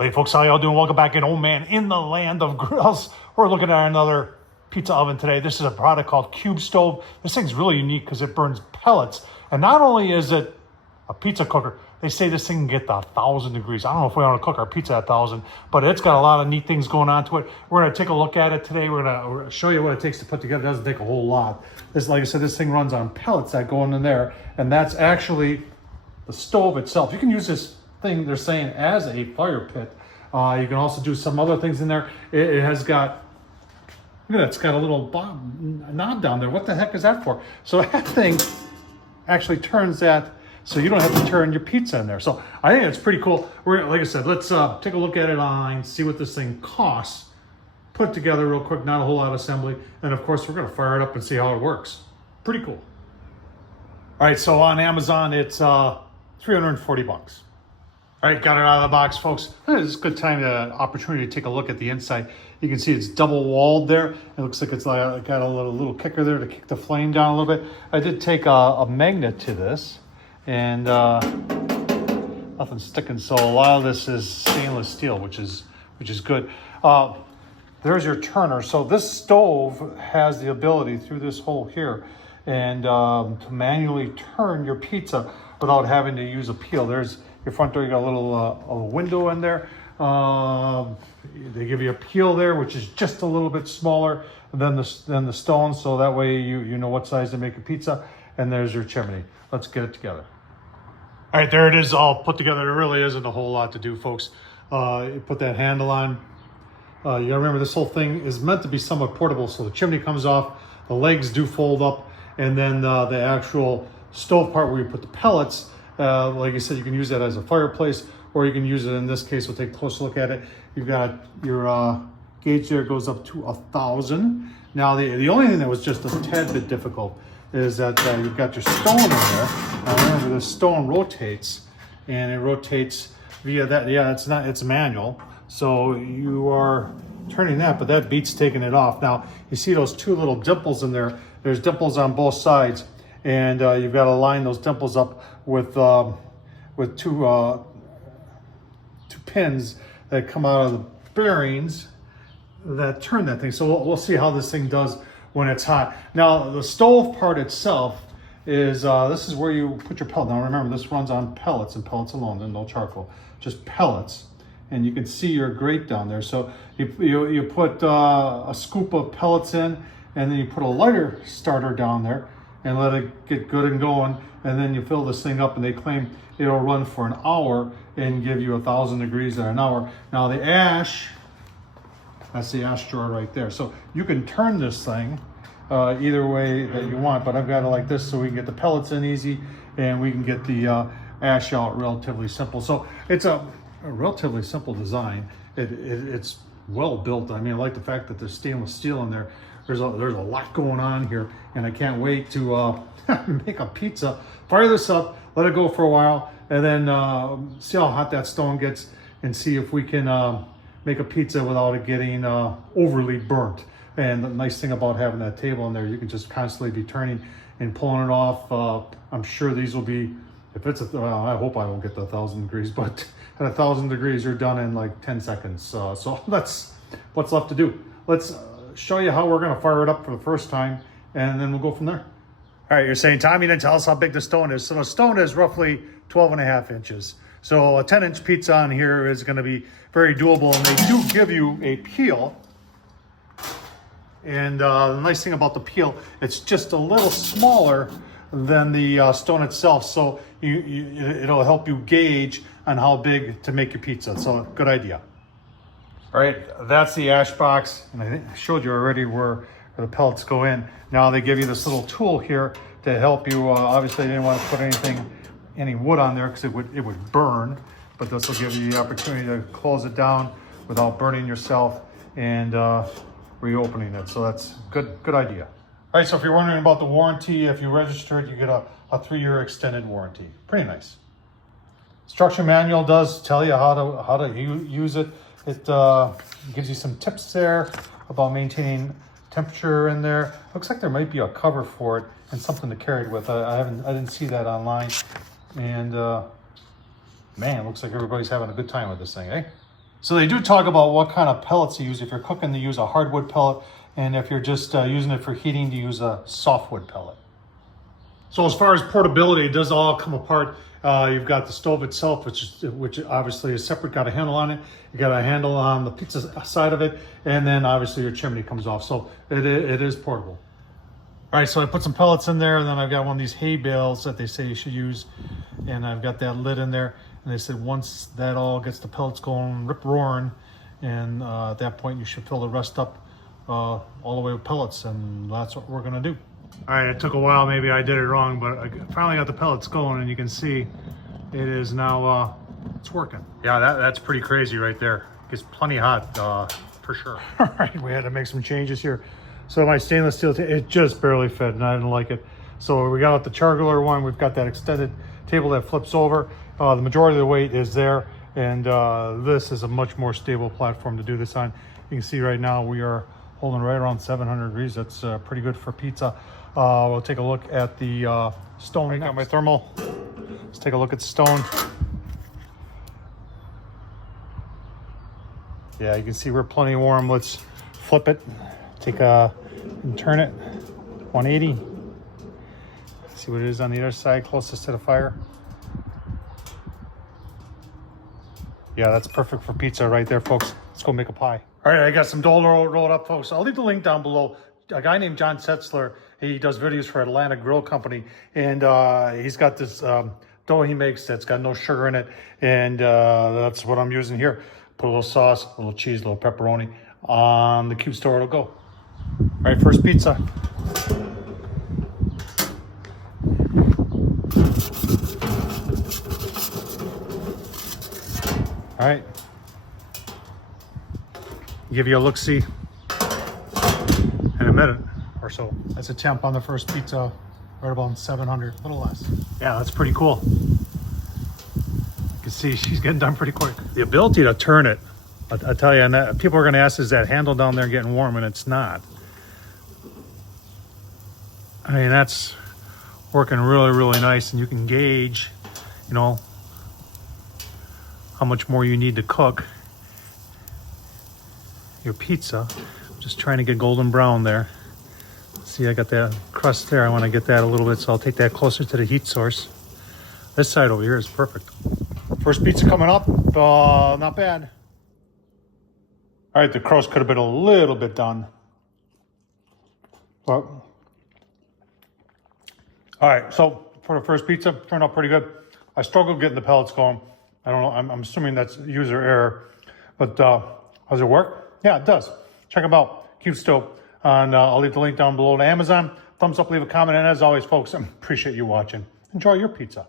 Hey folks, how y'all doing? Welcome back in, man, in the land of grills. We're looking at another pizza oven today. This is a product called Qube stove. This thing's really unique because it burns pellets. And not only is it a pizza cooker, they say this thing can get to 1,000 degrees. I don't know if we want to cook our pizza at 1,000, but it's got a lot of neat things going on to it. We're going to take a look at it today. We're going to show you what it takes to put together. It doesn't take a whole lot. This, like I said, this thing runs on pellets that go in there, and that's actually the stove itself. You can use this thing, they're saying, as a fire pit. You can also do some other things in there. It has got, look at that, it's got a little knob down there. What the heck is that for? So that thing actually turns that so you don't have to turn your pizza in there. So I think it's pretty cool. Like I said, let's take a look at it online, see what this thing costs, put it together real quick, not a whole lot of assembly. And of course, we're gonna fire it up and see how it works. Pretty cool. All right, so on Amazon, it's 340 bucks. All right, got it out of the box, folks. This is a good time, opportunity to take a look at the inside. You can see it's double walled there. It looks like it's got a little kicker there to kick the flame down a little bit. I did take a magnet to this, and nothing's sticking. So a lot of this is stainless steel, which is good. There's your turner. So this stove has the ability through this hole here, and to manually turn your pizza without having to use a peel. There's your front door. You got a little window in there. They give you a peel there, which is just a little bit smaller than the stone, so that way you know what size to make a pizza. And there's your chimney. Let's get it together. All right, there it is, all put together. There really isn't a whole lot to do, folks. You put that handle on. You gotta remember, this whole thing is meant to be somewhat portable, so the chimney comes off, the legs do fold up, and then the actual stove part where you put the pellets, like I said, you can use that as a fireplace, or you can use it, in this case, we'll take a closer look at it. You've got your gauge there, goes up to 1,000. Now, the only thing that was just a tad bit difficult is that you've got your stone in there. Now remember, the stone rotates, and it rotates via that. Yeah, it's manual, so you are turning that, but that beats taking it off. Now, you see those two little dimples in there. There's dimples on both sides, and you've got to line those dimples up with two pins that come out of the bearings that turn that thing. So we'll see how this thing does when it's hot. Now, the stove part itself is, this is where you put your pellet. Now remember, this runs on pellets and pellets alone, and no charcoal, just pellets. And you can see your grate down there. So you put a scoop of pellets in, and then you put a lighter starter down there and let it get good and going. And then you fill this thing up, and they claim it'll run for an hour and give you 1,000 degrees in an hour. Now the ash, that's the ash drawer right there. So you can turn this thing either way that you want, but I've got it like this so we can get the pellets in easy and we can get the ash out relatively simple. So it's a relatively simple design. It's well built. I mean, I like the fact that there's stainless steel in there. There's a lot going on here, and I can't wait to make a pizza. Fire this up, let it go for a while, and then see how hot that stone gets, and see if we can make a pizza without it getting overly burnt. And the nice thing about having that table in there, you can just constantly be turning and pulling it off. I'm sure these will be, if it's well, I hope I won't get to 1,000 degrees, but at 1,000 degrees, you're done in like 10 seconds. So that's what's left to do. Let's show you how we're gonna fire it up for the first time, and then we'll go from there. All right, you're saying, Tom, you didn't tell us how big the stone is. So the stone is roughly 12.5 inches. So a 10-inch pizza on here is gonna be very doable, and they do give you a peel. And the nice thing about the peel, it's just a little smaller than the stone itself. So it'll help you gauge on how big to make your pizza. So good idea. All right, that's the ash box. And I think I showed you already where the pellets go in. Now they give you this little tool here to help you. Obviously, they didn't want to put any wood on there because it would burn. But this will give you the opportunity to close it down without burning yourself and reopening it. So that's good idea. All right, so if you're wondering about the warranty, if you register it, you get a 3-year extended warranty. Pretty nice. Instruction manual does tell you how to use it. It gives you some tips there about maintaining temperature in there. Looks like there might be a cover for it and something to carry it with. I didn't see that online. And man, looks like everybody's having a good time with this thing, eh? So they do talk about what kind of pellets to use. If you're cooking, to use a hardwood pellet, and if you're just using it for heating, to use a softwood pellet. So as far as portability, it does all come apart. You've got the stove itself, which obviously is separate, got a handle on it. You got a handle on the pizza side of it, and then obviously your chimney comes off. So it is portable. All right, so I put some pellets in there, and then I've got one of these hay bales that they say you should use, and I've got that lid in there. And they said once that all gets the pellets going, rip roaring, and at that point you should fill the rest up all the way with pellets, and that's what we're gonna do. All right, it took a while, maybe I did it wrong, but I finally got the pellets going, and you can see it is now, it's working. Yeah, that's pretty crazy right there. It's plenty hot, for sure. All right, we had to make some changes here. So my stainless steel, it just barely fit, and I didn't like it. So we got out the chargular one. We've got that extended table that flips over. The majority of the weight is there, and this is a much more stable platform to do this on. You can see right now we are holding right around 700 degrees. That's pretty good for pizza. We'll take a look at the stone. I got my thermal. Let's take a look at the stone. Yeah, you can see we're plenty warm. Let's flip it. Take and turn it 180. See what it is on the other side, closest to the fire. Yeah, that's perfect for pizza right there, folks. Let's go make a pie. All right, I got some dough rolled up, folks. I'll leave the link down below. A guy named John Setzler, he does videos for Atlanta Grill Company, and he's got this dough he makes that's got no sugar in it, and that's what I'm using here. Put a little sauce, a little cheese, a little pepperoni. On the Qube store it'll go. All right, first pizza. All right, give you a look-see in a minute or so. That's a temp on the first pizza, right about 700, a little less. Yeah, that's pretty cool. You can see she's getting done pretty quick. The ability to turn it, I tell you, and that, people are gonna ask, is that handle down there getting warm? And it's not. I mean, that's working really, really nice, and you can gauge, you know, how much more you need to cook your pizza. I'm just trying to get golden brown there. See, I got that crust there. I want to get that a little bit, so I'll take that closer to the heat source. This side over here is perfect. First pizza coming up, not bad. All right, the crust could have been a little bit done. But, all right, so for the first pizza, turned out pretty good. I struggled getting the pellets going. I don't know, I'm assuming that's user error, but does it work? Yeah, it does. Check them out, Qube Stove, and I'll leave the link down below to Amazon. Thumbs up, leave a comment, and as always, folks, I appreciate you watching. Enjoy your pizza.